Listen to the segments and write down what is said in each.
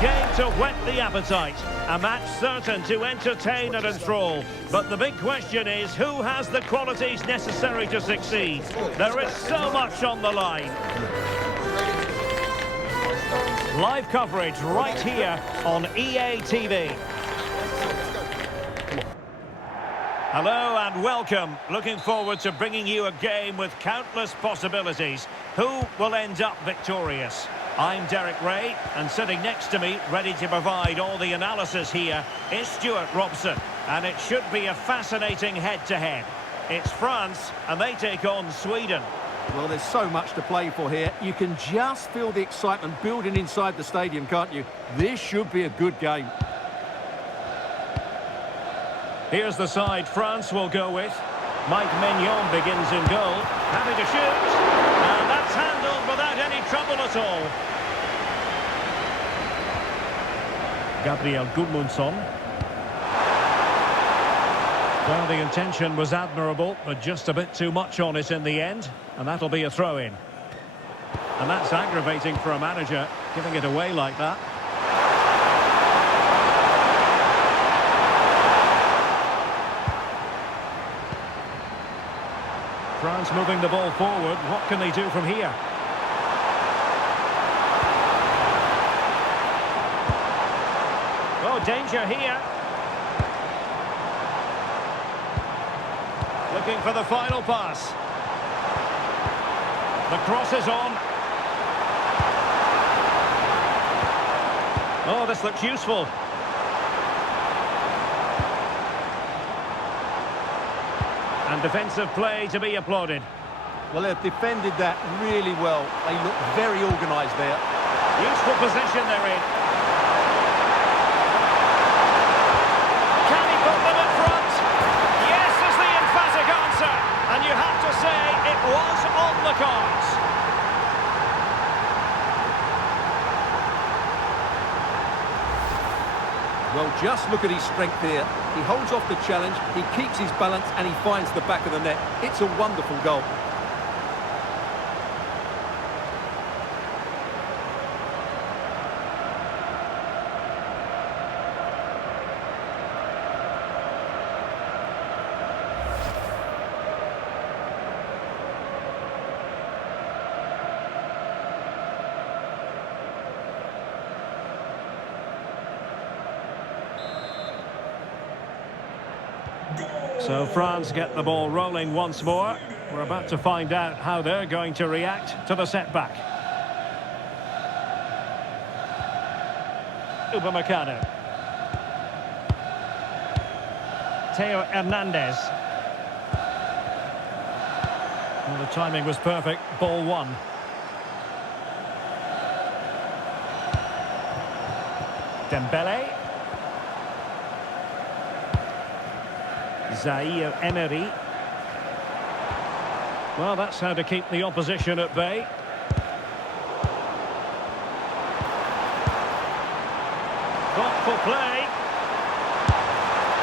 game to whet the appetite. A match certain to entertain and enthrall. But the big question is, who has the qualities necessary to succeed? There is so much on the line. Live coverage right here on EA TV. Hello and welcome. Looking forward to bringing you a game with countless possibilities. Who will end up victorious? I'm Derek Ray, and sitting next to me, ready to provide all the analysis here, is Stuart Robson. And it should be a fascinating head-to-head. It's France, and they take on Sweden. Well, there's so much to play for here. You can just feel the excitement building inside the stadium, can't you? This should be a good game. Here's the side France will go with. Mike Mignon begins in goal. Happy to shoot. And that's handled without any trouble at all. Gabriel Gudmundsson. Well, the intention was admirable, but just a bit too much on it in the end. And that'll be a throw-in. And that's aggravating for a manager, giving it away like that. France moving the ball forward. What can they do from here? Oh, danger here. Looking for the final pass. The cross is on. Oh, this looks useful. And defensive play to be applauded. Well, they've defended that really well. They look very organised there. Useful position they're in. Can he put them in front? Yes is the emphatic answer. And you have to say it was on the cards. Well, just look at his strength here. He holds off the challenge, he keeps his balance, and he finds the back of the net. It's a wonderful goal. So France get the ball rolling once more. We're about to find out how they're going to react to the setback. Upamecano. Theo Hernandez. Well, the timing was perfect. Ball one. Dembele. Zaire Emery. Well, that's how to keep the opposition at bay. Thoughtful play.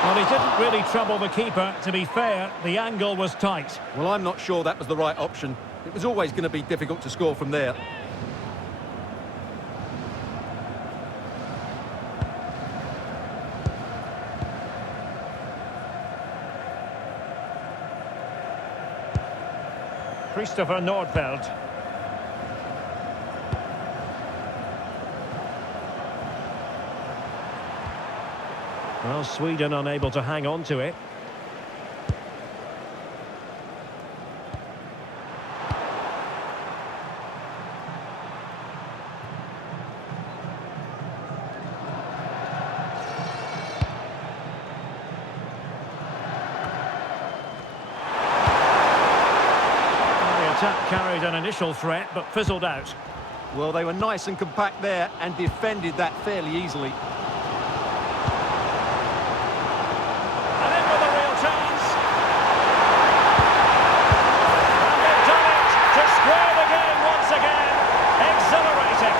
Well, he didn't really trouble the keeper. To be fair, the angle was tight. Well, I'm not sure that was the right option. It was always going to be difficult to score from there. Christopher Nordfeldt. Well, Sweden unable to hang on to it. Attack carried an initial threat, but fizzled out. Well, they were nice and compact there and defended that fairly easily. And in with a real chance. And they've done it to square the game once again. Exhilarating.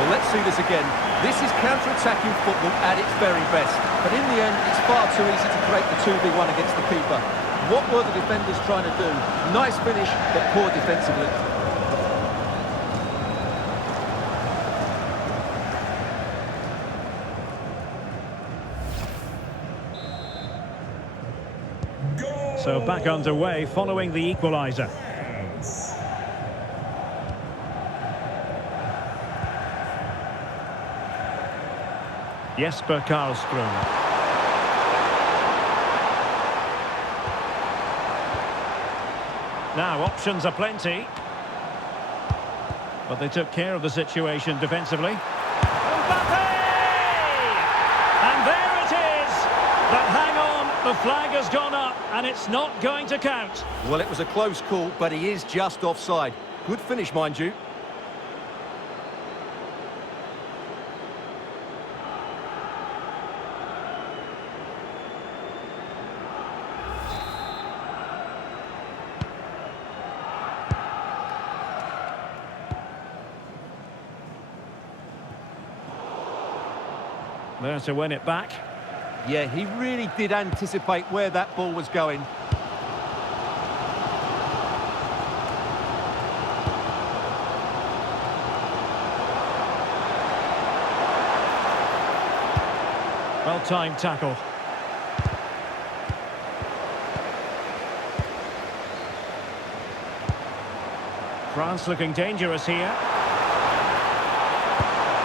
Well, let's see this again. This is counter attacking football at its very best. But in the end, it's far too easy to create the 2v1 against the keeper. What were the defenders trying to do? Nice finish, but poor defensively. So back underway following the equaliser. Jesper Karlström. Now options are plenty, but they took care of the situation defensively. Mbappe! And there it is! But hang on, the flag has gone up and it's not going to count. Well, it was a close call, but he is just offside. Good finish, mind you. There to win it back. Yeah, he really did anticipate where that ball was going. Well-timed tackle. France looking dangerous here.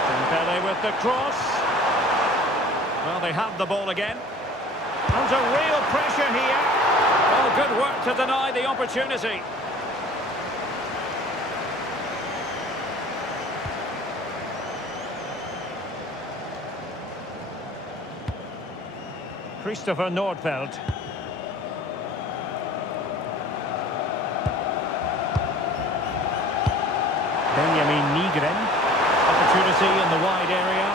Dembele with the cross. Well, they have the ball again. Under real pressure here. Well, good work to deny the opportunity. Christopher Nordfeldt. Benjamin Nygren. Opportunity in the wide area.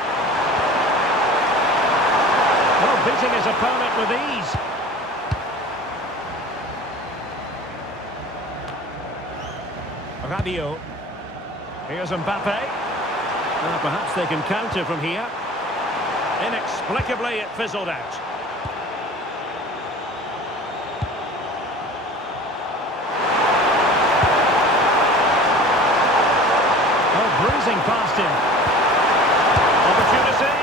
Well, beating his opponent with ease. Rabiot. Here's Mbappe. Perhaps they can counter from here. Inexplicably, it fizzled out. Oh, bruising past him. Opportunity.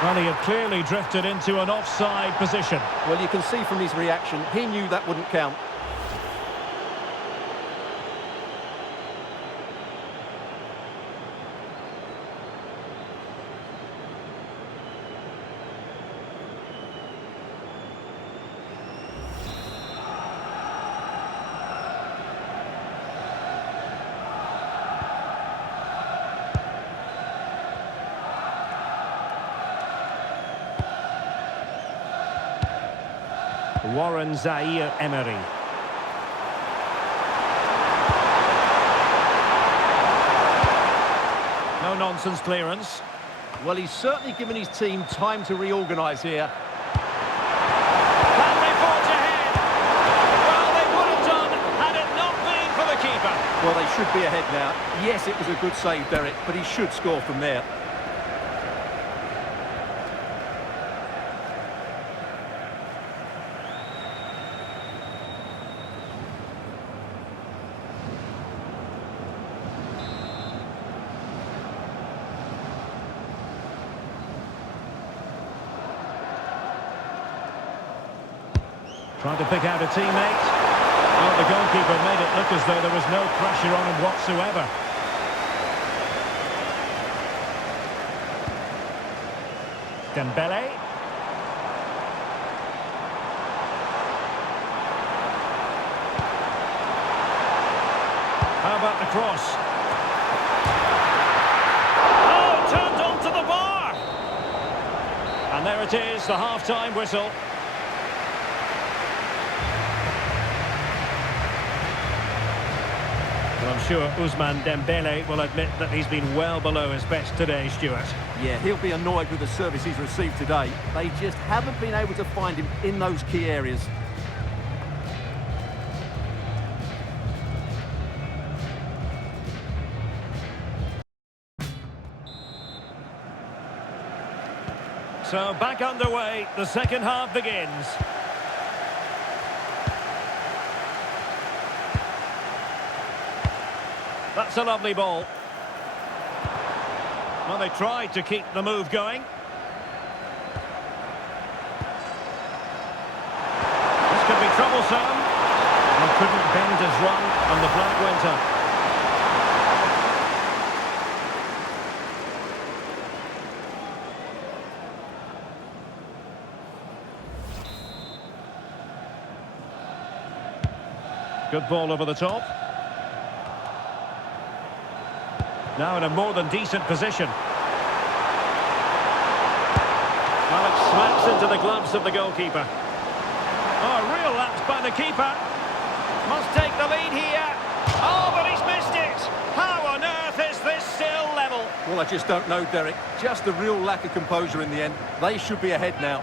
Well, he had clearly drifted into an offside position. Well, you can see from his reaction, he knew that wouldn't count. Warren Zaire-Emery. No-nonsense clearance. Well, he's certainly given his team time to reorganise here. Can they forge ahead? Well, they would have done had it not been for the keeper. Well, they should be ahead now. Yes, it was a good save, Derek, but he should score from there. Trying to pick out a teammate. Well, the goalkeeper made it look as though there was no pressure on him whatsoever. Dembele. How about the cross? Oh, turned onto the bar! And there it is, the half-time whistle. I'm sure Ousmane Dembele will admit that he's been well below his best today, Stuart. Yeah, he'll be annoyed with the service he's received today. They just haven't been able to find him in those key areas. So back underway, the second half begins. That's a lovely ball. Well, they tried to keep the move going. This could be troublesome. And couldn't bend his run, and the flag went up. Good ball over the top. Now in a more than decent position. Well, it slaps into the gloves of the goalkeeper. Oh, a real lapse by the keeper. Must take the lead here. Oh, but he's missed it. How on earth is this still level? Well, I just don't know, Derek. Just a real lack of composure in the end. They should be ahead now.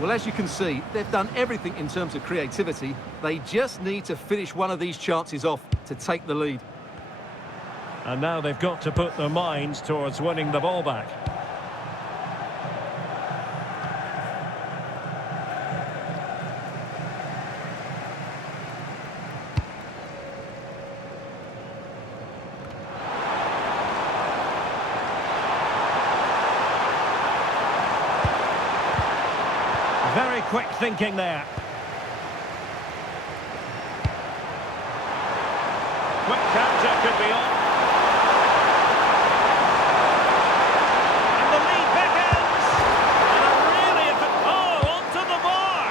Well, as you can see, they've done everything in terms of creativity. They just need to finish one of these chances off to take the lead. And now they've got to put their minds towards winning the ball back. Very quick thinking there. Quick counter could be on. And the lead beckons. And a really... Oh, onto the bar.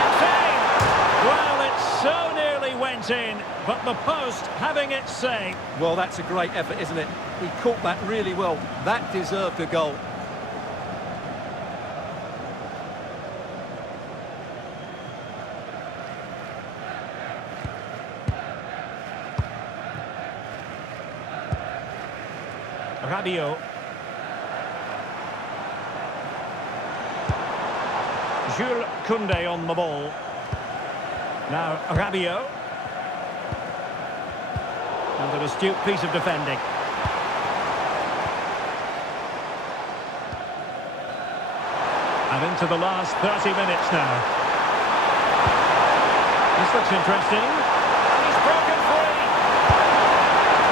It's in. Well, it so nearly went in, but the post having its say. Well, that's a great effort, isn't it? He caught that really well. That deserved a goal. Rabiot. Jules Koundé on the ball. Now Rabiot. And an astute piece of defending. And into the last 30 minutes now. This looks interesting. He's broken free.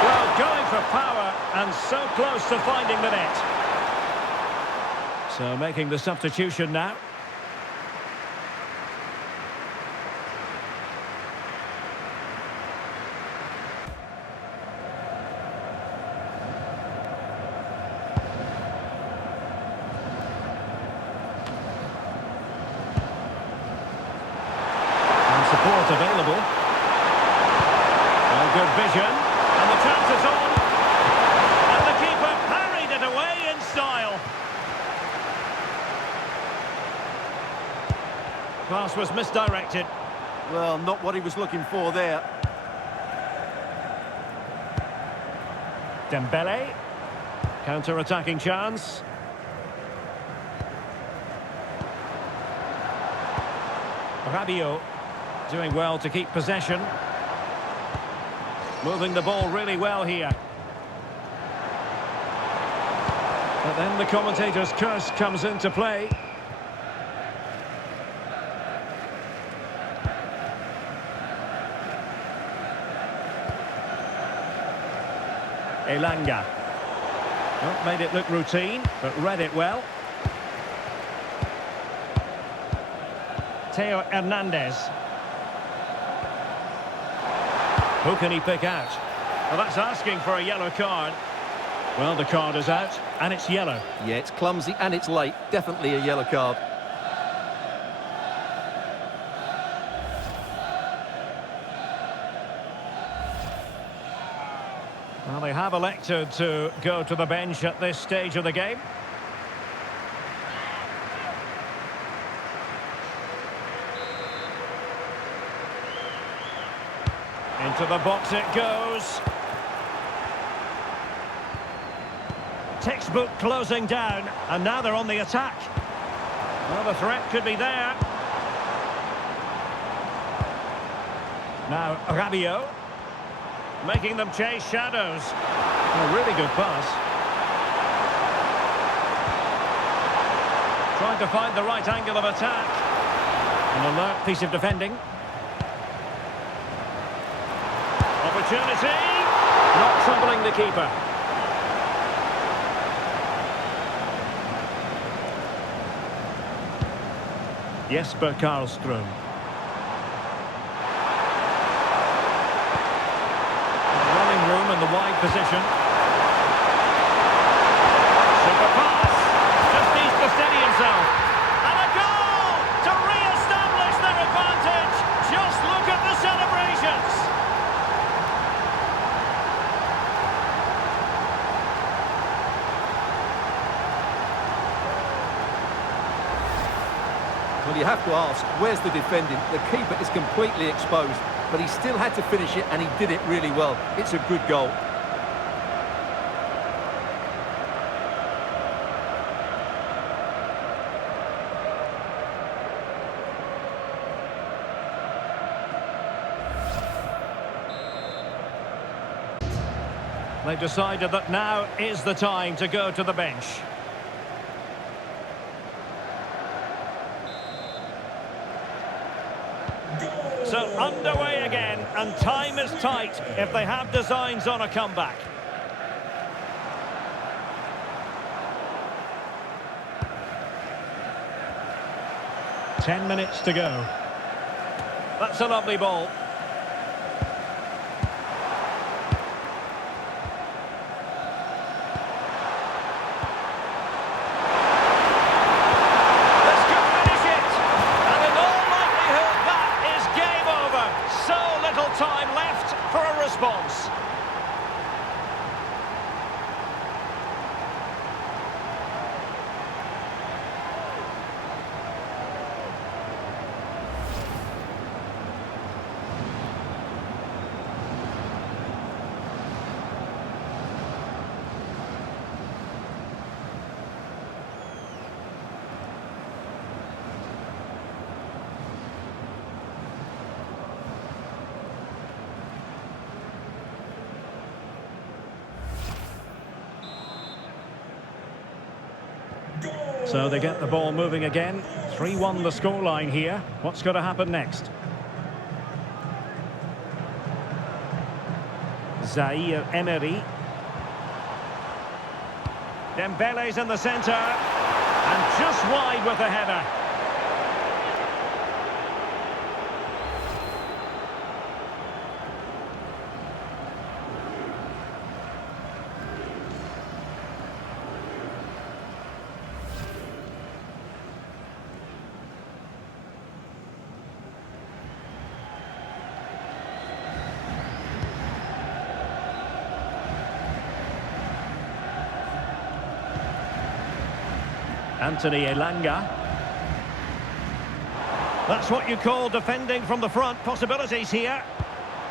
Well, going for power and so close to finding the net. So making the substitution now. Support available. Well, good vision. And the chance is on. And the keeper parried it away in style. Pass was misdirected. Well, not what he was looking for there. Dembele. Counter-attacking chance. Rabiot. Doing well to keep possession. Moving the ball really well here. But then the commentator's curse comes into play. Elanga. Well, made it look routine, but read it well. Theo Hernandez. Who can he pick out? Well, that's asking for a yellow card. Well, the card is out, and it's yellow. Yeah, it's clumsy and it's late. Definitely a yellow card. Well, they have elected to go to the bench at this stage of the game. Into the box it goes. Textbook closing down, and now they're on the attack. Well, the threat could be there. Now Rabiot, making them chase shadows. A really good pass. Trying to find the right angle of attack. An alert piece of defending. Opportunity. Not troubling the keeper. Jesper Karlström. Running room in the wide position. Super pass. Just needs to steady himself. And a goal to re-establish their advantage. Just look at the celebrations. Well, you have to ask, where's the defending? The keeper is completely exposed, but he still had to finish it, and he did it really well. It's a good goal. They've decided that now is the time to go to the bench. So underway again, and time is tight if they have designs on a comeback. Ten minutes to go. That's a lovely ball. Time left for a response. So they get the ball moving again. 3-1 the scoreline here. What's going to happen next? Zaire Emery. Dembele's in the centre. And just wide with the header. Anthony Elanga. That's what you call defending from the front. Possibilities here.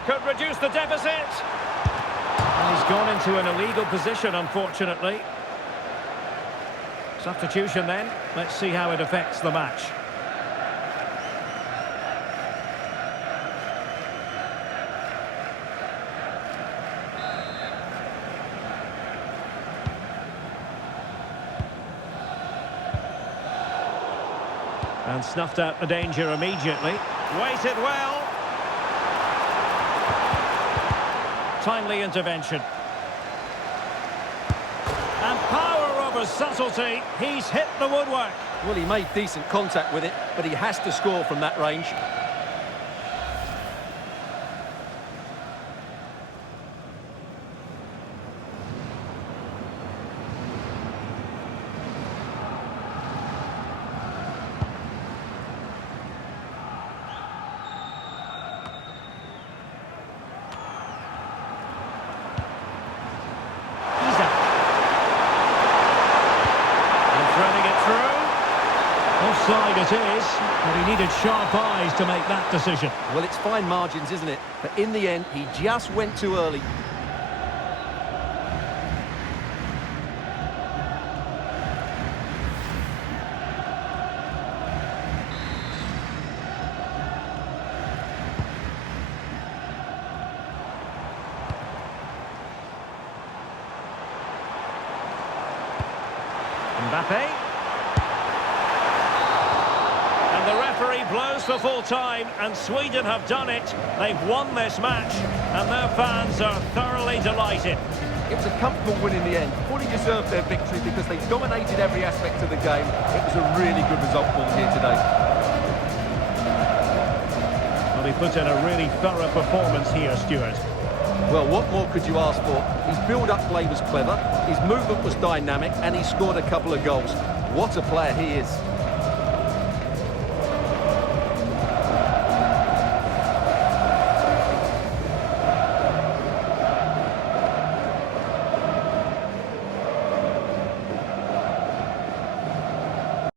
Could reduce the deficit. And he's gone into an illegal position, unfortunately. Substitution then. Let's see how it affects the match. And snuffed out the danger immediately. Waited well. Timely intervention. And power over subtlety. He's hit the woodwork. Well, he made decent contact with it, but he has to score from that range. Offside it is, but he needed sharp eyes to make that decision. Well, it's fine margins, isn't it? But in the end, he just went too early. Mbappe. And the referee blows for full time, and Sweden have done it. They've won this match, and their fans are thoroughly delighted. It was a comfortable win in the end. Fully deserved their victory because they dominated every aspect of the game. It was a really good result for them here today. Well, he put in a really thorough performance here, Stuart. Well, what more could you ask for? His build-up play was clever, his movement was dynamic, and he scored a couple of goals. What a player he is.